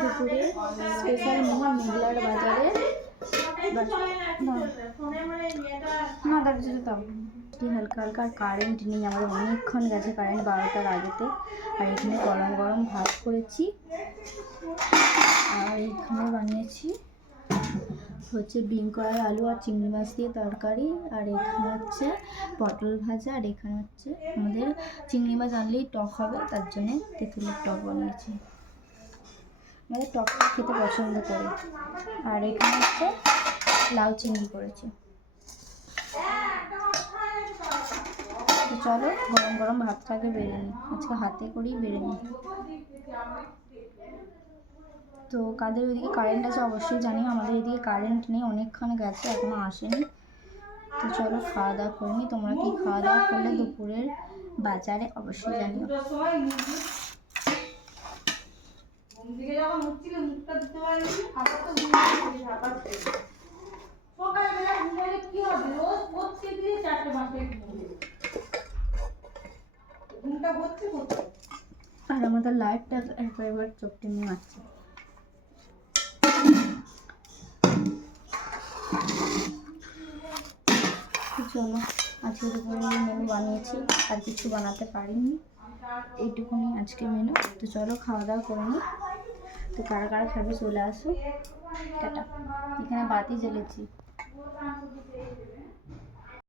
দুপুরে special menu মেঘলার বাজারে হালকা হালকা কারেন্ট নেই, আমাদের অনেকক্ষণ গেছে কারেন্ট 12টার আগেতে। আর এখানে গরম গরম ভাত করেছি, আর এখানে বানিয়েছি হচ্ছে বিন কড়াই আলু আর চিংড়ি মাছ দিয়ে তরকারি, আর এখানে হচ্ছে পটল ভাজা, আর এখানে হচ্ছে আমাদের চিংড়ি মাছ আনলেই টক হবে, তার জন্যে তেঁতুলের টক বানিয়েছি। আমাদের টক খেতে পছন্দ করে। আর এখানে হচ্ছে লাউ চিংড়ি করেছি। তো চলো গরম গরম ভাতটাকে বেড়ে নিই, আজকে হাতে করেই বেড়ে নিই। তো কাদের ওইদিকে কারেন্ট আছে অবশ্যই জানিও, আমাদের এদিকে কারেন্ট নেই, অনেকক্ষণ গেছে এখনো আসেনি। তো চলো খাওয়া দাওয়া করে নিই। তোমরা কি খাওয়া দাওয়া করলে দুপুরের বাজারে অবশ্যই জানিও। আর আমাদের লাইটটা একবার চোখটা নিয়ে আসছে। চলো আজকে দুপুরে মেনু বানিয়েছি, আর কিছু বানাতে পারিনি, এইটুকুনি আজকে মেনু। তো চলো খাওয়া দাওয়া করে নিই। তো কারা কারা খাবে চলে আসো। টাটা। এখানে বাতি জ্বেলেছি।